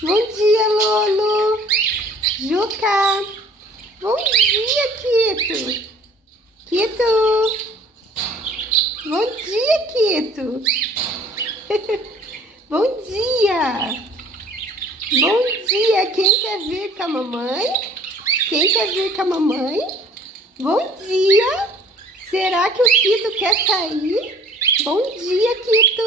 Bom dia, Lolo. Juca. Bom dia, Quito. Quito. Bom dia, Quito. Bom dia. Bom dia. Quem quer vir com a mamãe? Quem quer vir com a mamãe? Bom dia. Será que o Quito quer sair? Bom dia, Quito.